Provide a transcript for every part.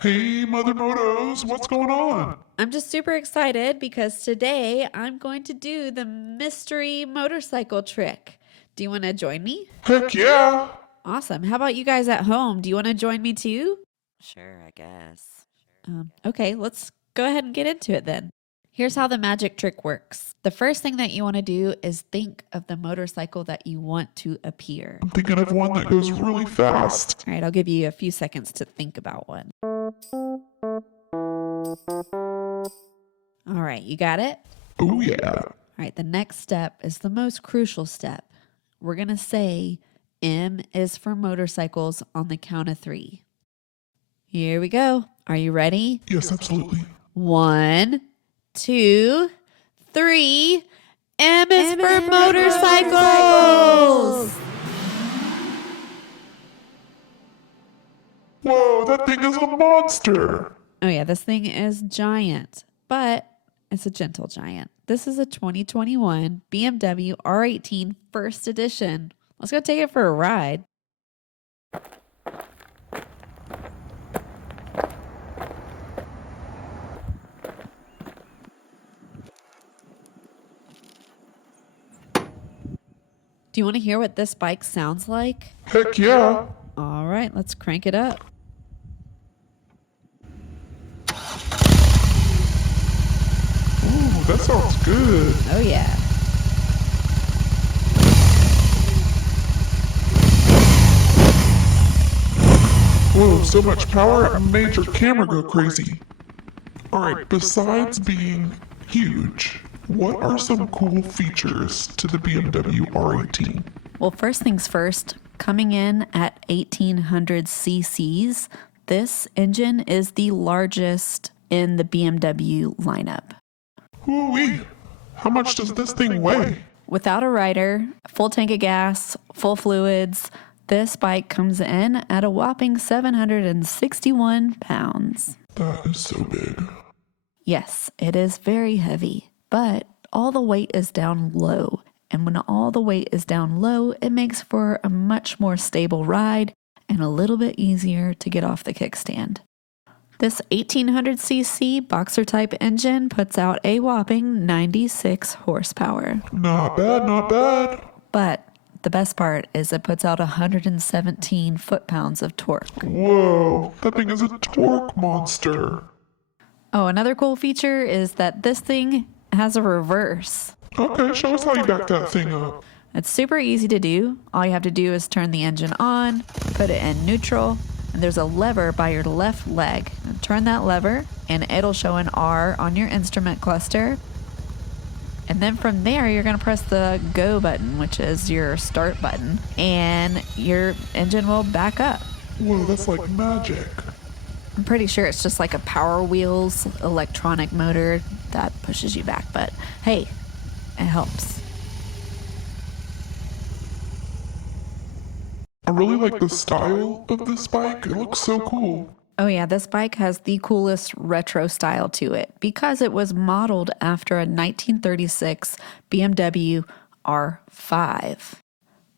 Hey, Mother Motos, what's going on? I'm just super excited because today I'm going to do the mystery motorcycle trick. Do you want to join me? Heck yeah! Awesome. How about you guys at home? Do you want to join me too? Sure, I guess. Okay, let's go ahead and get into it then. Here's how the magic trick works. The first thing that you want to do is think of the motorcycle that you want to appear. I'm thinking of one that goes really fast. All right, I'll give you a few seconds to think about one. All right, you got it? Oh yeah. All right, the next step is the most crucial step. We're going to say M is for motorcycles on the count of 3. Here we go. Are you ready? Yes, absolutely. 1, 2, 3. M is for motorcycles. Whoa, that thing is a monster! Oh yeah, this thing is giant, but it's a gentle giant. This is a 2021 BMW R18 First Edition. Let's go take it for a ride. Do you want to hear what this bike sounds like? Heck yeah! All right, let's crank it up. Ooh, that sounds good. Oh yeah. Whoa, so much power, it made your camera go crazy. Alright, besides being huge, what are some cool features to the BMW R18? Well, first things first, coming in at 1800 cc's, this engine is the largest in the BMW lineup. Woo-wee! How much does this thing weigh? Without a rider, full tank of gas, full fluids, this bike comes in at a whopping 761 pounds. That is so big. Yes, it is very heavy, but all the weight is down low. And when all the weight is down low, it makes for a much more stable ride and a little bit easier to get off the kickstand. This 1800cc boxer type engine puts out a whopping 96 horsepower. Not bad, not bad. But the best part is it puts out 117 foot-pounds of torque. Whoa, that thing is a torque monster. Oh, another cool feature is that this thing has a reverse. Okay, show us how you back that thing up. It's super easy to do. All you have to do is turn the engine on, put it in neutral, and there's a lever by your left leg. And turn that lever, and it'll show an R on your instrument cluster. And then from there, you're going to press the go button, which is your start button, and your engine will back up. Whoa, that's like magic. I'm pretty sure it's just like a Power Wheels electronic motor that pushes you back, but hey, it helps. I really like the style of this bike. It looks so cool. Oh yeah, this bike has the coolest retro style to it because it was modeled after a 1936 BMW R5.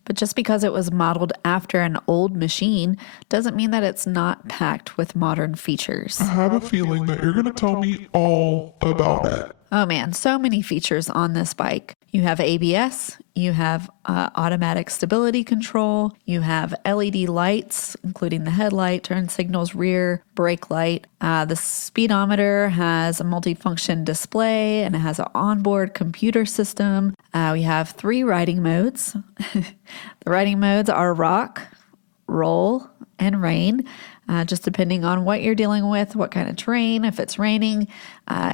But just because it was modeled after an old machine doesn't mean that it's not packed with modern features. I have a feeling that you're going to tell me all about it. Oh man, so many features on this bike. You have ABS, you have automatic stability control, you have LED lights, including the headlight, turn signals, rear, brake light. The speedometer has a multifunction display and it has an onboard computer system. We have 3 riding modes. The riding modes are rock, roll, and rain. Just depending on what you're dealing with, what kind of terrain, if it's raining,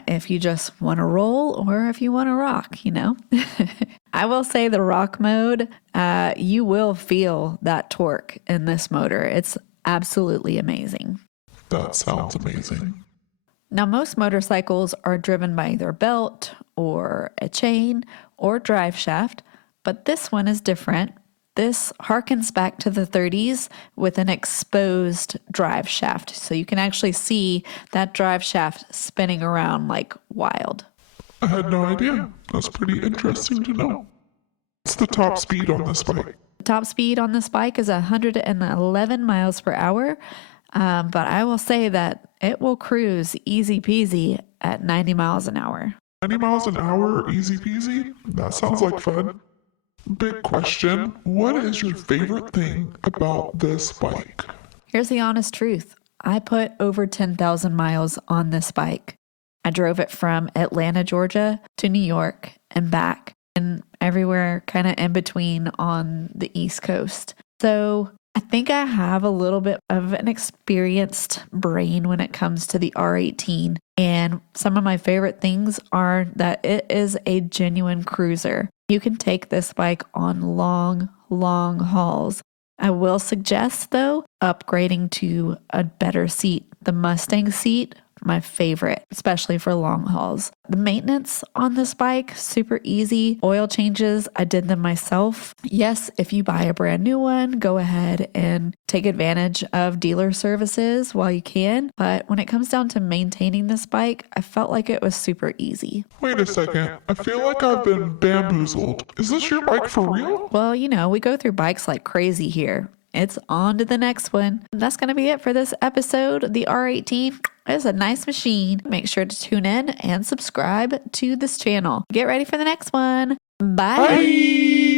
if you just want to roll or if you want to rock, you know. I will say the rock mode, you will feel that torque in this motor. It's absolutely amazing. That sounds amazing. Now, most motorcycles are driven by either belt or a chain or drive shaft, but this one is different. This harkens back to the 30s with an exposed drive shaft. So you can actually see that drive shaft spinning around like wild. I had no idea. That's pretty interesting to know. What's the top speed on this bike? The top speed on this bike is 111 miles per hour. But I will say that it will cruise easy peasy at 90 miles an hour. 90 miles an hour, easy peasy? That sounds like fun. Big question. What is your favorite thing about this bike? Here's the honest truth. I put over 10,000 miles on this bike. I drove it from Atlanta, Georgia to New York and back, and everywhere kind of in between on the East Coast. So I think I have a little bit of an experienced brain when it comes to the R18. And some of my favorite things are that it is a genuine cruiser. You can take this bike on long, long hauls. I will suggest, though, upgrading to a better seat. The Mustang seat, my favorite, especially for long hauls. The maintenance on this bike, super easy. Oil changes, I did them myself. Yes, if you buy a brand new one, go ahead and take advantage of dealer services while you can. But when it comes down to maintaining this bike, I felt like it was super easy. Wait a second. I feel like I've been bamboozled. Is this your bike for real? Well, we go through bikes like crazy here. It's on to the next one. That's going to be it for this episode. The R18 is a nice machine. Make sure to tune in and subscribe to this channel. Get ready for the next one. Bye. Bye.